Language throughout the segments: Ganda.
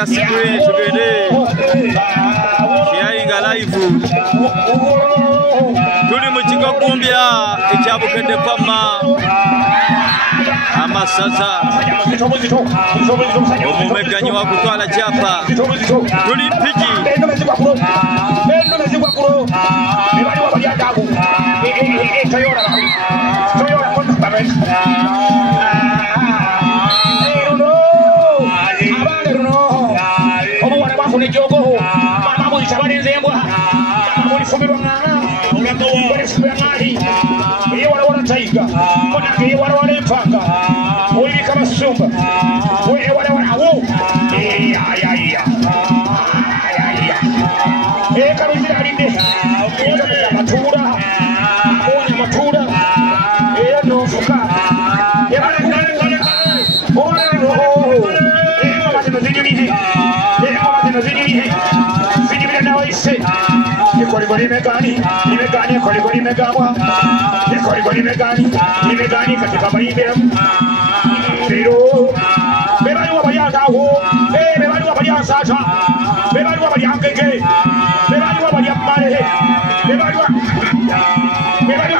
Screen together. Sharing a live. Tuli muchiko kumbia ichabu kende pama. Amasaza. Omumegganyi wa kutwala chapa. Tuli mpiki.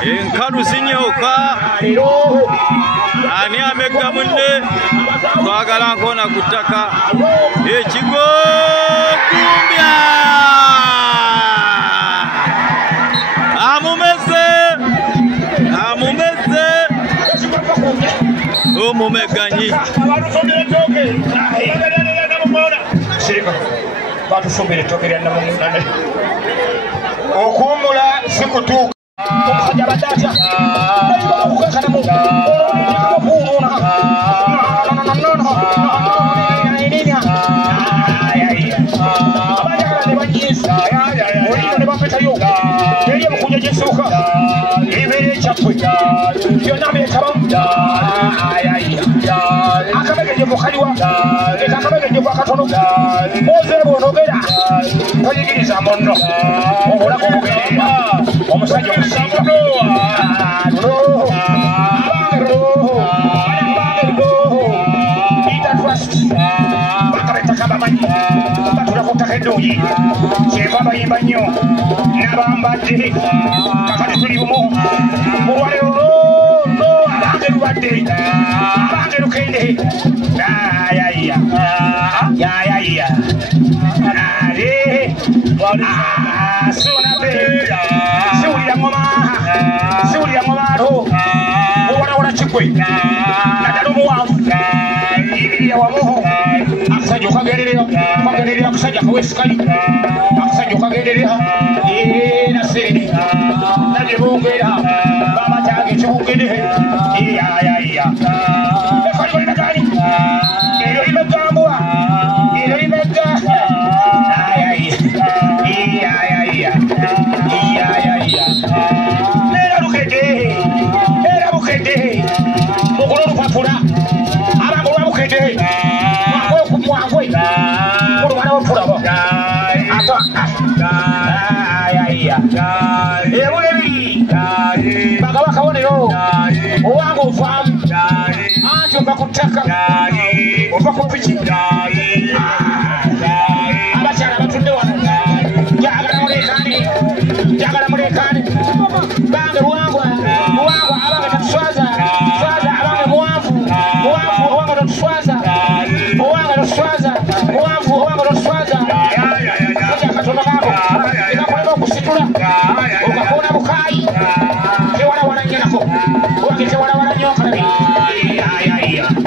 Enkaru sinyoka ani amega munne twagala nkona kutaka ekigo kumbya amumeze omumegganyi batusomere tokera namumuna okumula sikutuka omusajja badata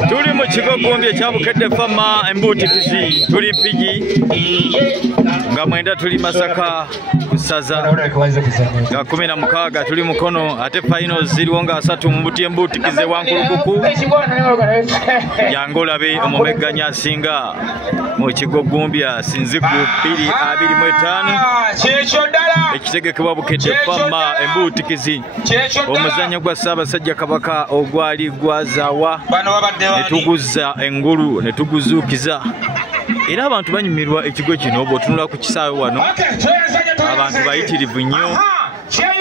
Tuli muchiko kumbia chabu kende fama mbuti pisi. Tuli mpigi nga mwenda tuli Masaka saza ga 16 tuli mukono ate finals ziriwo nga 3 mu butyembu tikize wankulukuku yangolabe omumeganya asinga mu kigo Gumbya Sinziku 225 ekitegekebwa Bukedde Fama embutikizi omuzanyo gwa Ssaabasajja Kabaka ogwali gwazawa netuguza engulu netuguzuukiza era abantu banyumirwa ekigo kino bw'otunula ku kisaawe wano abantu bayitirivu nnyo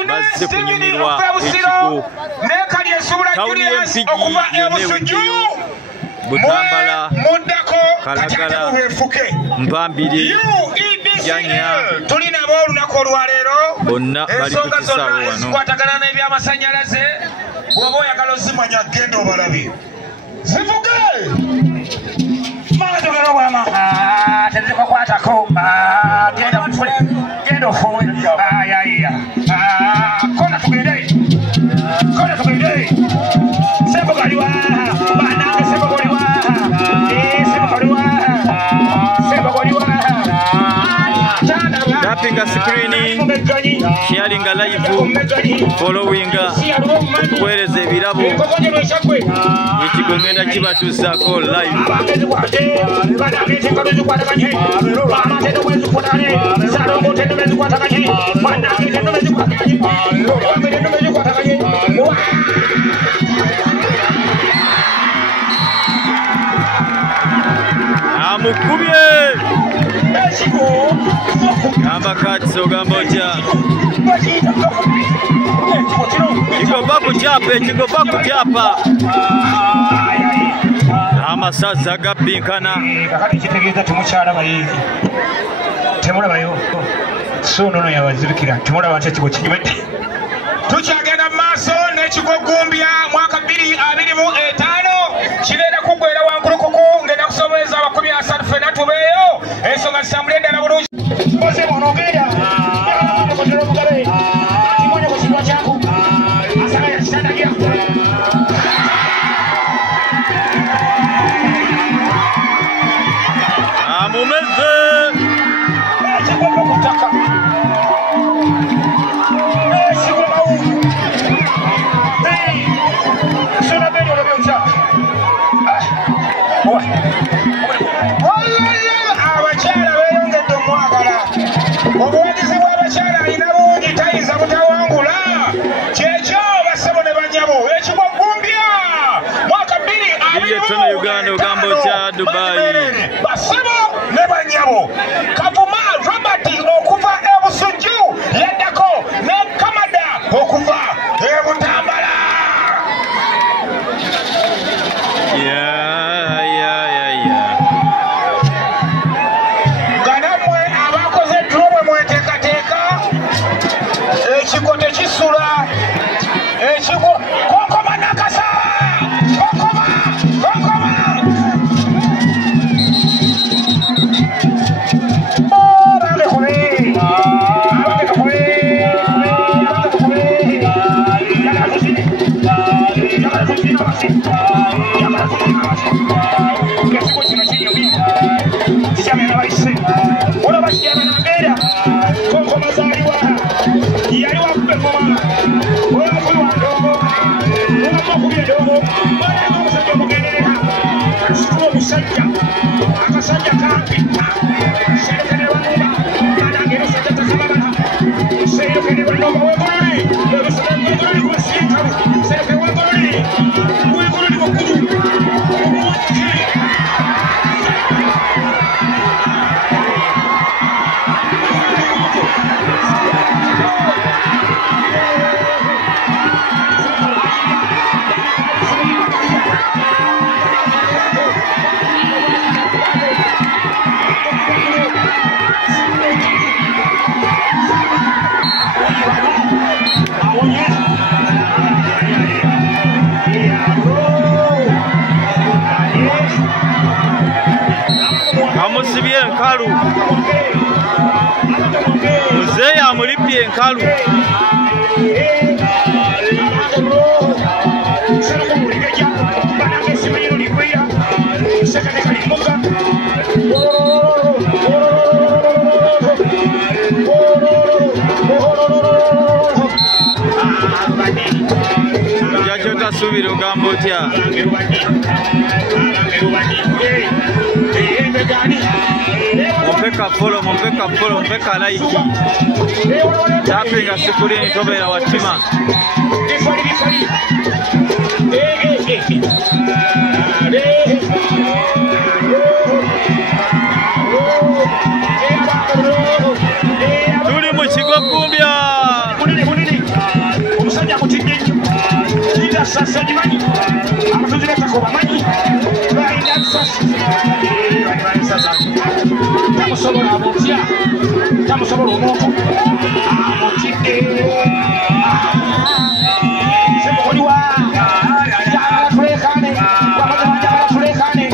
bazze kunyumirwa ekigo tawuni y'empigi yoneweddeyo Butambala Kalagala Mpambire Janya tulina olunaku olwaleero bonna bali ku kisaawe wano zikwatagana n'ebyamasanyalaze bw'oba oyagala ozimanya genda obalabi zivuge maatogera obwama tezikukwatako genda mutule genda ofuwe ayaya kona tugende sebogaliwa banange sebogaliwa tapping a screening sharing a live following kuweereza ebirabo ekigo ngenda kibatuusaako live amukubye gamba Kati ogamba otya kigova ku kyapa amasaza gabbinkana kakati kitegeeza temukyala bayi temulabayo sonono yabazirikira temulaba nti ekigo kinyumedde tukyagenda mu maaso n'ekigo Gumbya mwaka 2025 kibeera kugwera wankulukuku ngenda kusoboeza abakubi 3 ffenna tubeeyo ensonga zitambule endala bulungi ose bonogera kotero mugabe kimone kusilwa kyako asanga yakisandagira amumeze ekigomba kutaka abakyala beeyongedde omwagala obuwagizi bw'abakyala alina bungi tayinza butawangula kyekyo bassebo ne banyabo ekigo Gumbya mwaka 2025 Uganda ogamba otya Dubai bassebo ne banyabo Kavuma Robert okuva e Busujju yaddako ne Kamada okuva e Butambala ekigo tekisula ekigo konkoma nakasa konkoma ekigo kino kinyumya kikyamena bayise olaba kikyamena mbeera konkoma zaaliwa yali wakuba engoma olakubi wandongo olaba okubi endongo olaba omusajja omugenderera asitula omusajja akasajja kampita serekene banumba banange ebisajja tasababala serekene banumba wegululi wegululi kubasiikalu serekene wegululi mukuju omuwaki amusibye enkalu muzeeyi amulipye enkalu lwaki otasuubira ogamba otya? Mumpeka follow, mumpeka like. Tapping screen tobeera wattima. Tuli mu kigo Gumbya. Omusajja mutidde nnyo. Kiyita sasa gimanyi. Abatuuze b'ettaka obamanyi. Balina sasa. Tamusobola amutya. Tamusobola omuntu. Amutidde. Semukuliwa. Jagala tulekaane. Wamaze jagala tulekaane.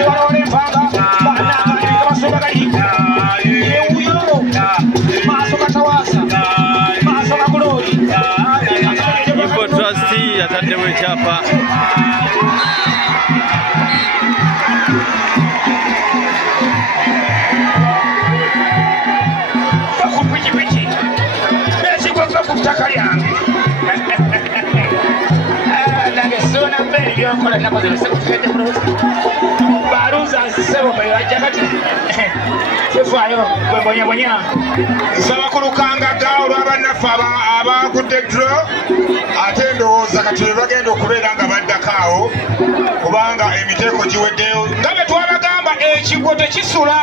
Ewalawala empanga. Bannange nga basoba gali. Ewuyo. Maaso gatawaasa. Maaso gaguloli. Igbo Trustee yataddewo ekyapa. Bakupikipiki. Besigwava ku ttaka lyange. Nange sona mbere byokola nako zino sekutugende bulungi. Baluza nzisebo bajja kati. Kifaayo bwebonyabonya. Nsaba ku lukangaga olw'abannaffe abagudde draw ate ndowooza kati bwe bagenda okubeera nga baddako awo kubanga emiteeko giweddeyo nga bwe twabagamba ekigwo tekisula.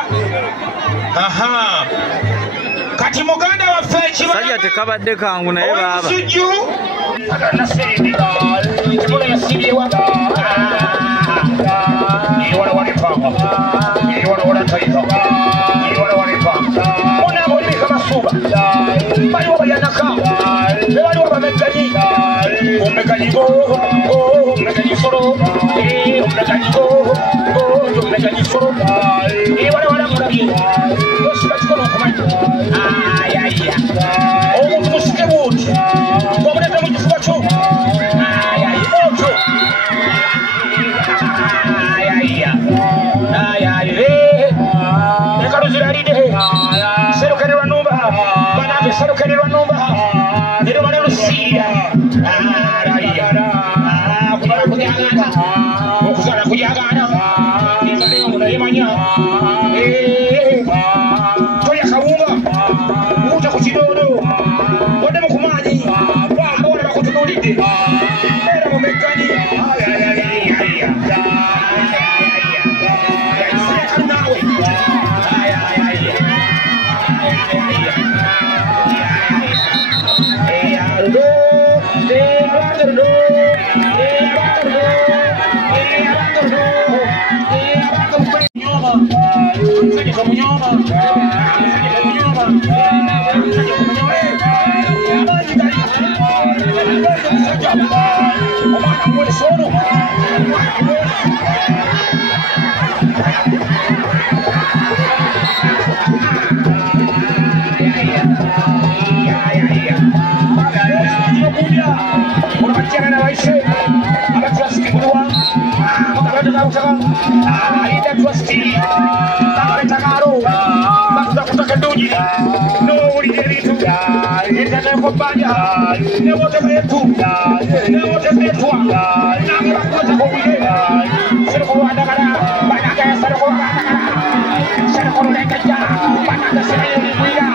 Kati muganda waffe Sajja tekabadde kangu naye baaba. Sujju nasindi ebola yasibyewa ewala walipanga ewala walataiza ewala walipanga onaabo olibika masuuba baliwo balyanaka bebaliwo bameganyi omeganyigo omeganyisolo omeganyigo omeganyisolo ewala walamulabye osiba kikola okumanya ayaya omuntu musike buuti ng'omuleta mu kifuba kyo ayayi otyo ekaluziralide serukenerwa numba banange serukenerwa numba nerubale lusiira kumala kulyagana okuzala kulyagana izaleyo nayemanya tolya kawunga buuta ku kidoodo odde mu kumaanyi abawala bakutunuulidde era mu meggani Aida Trustee Takaro Bakutaka Duji No Ritu Itanakopaja Newote Betu Newote Betua Nakota Kobe Serko Adagara Banaka Serko Adagara Serko Nekaja Banaka Serko Wira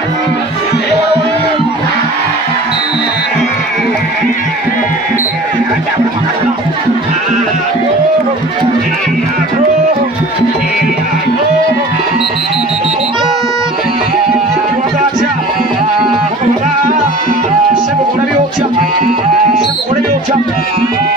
Sempre con la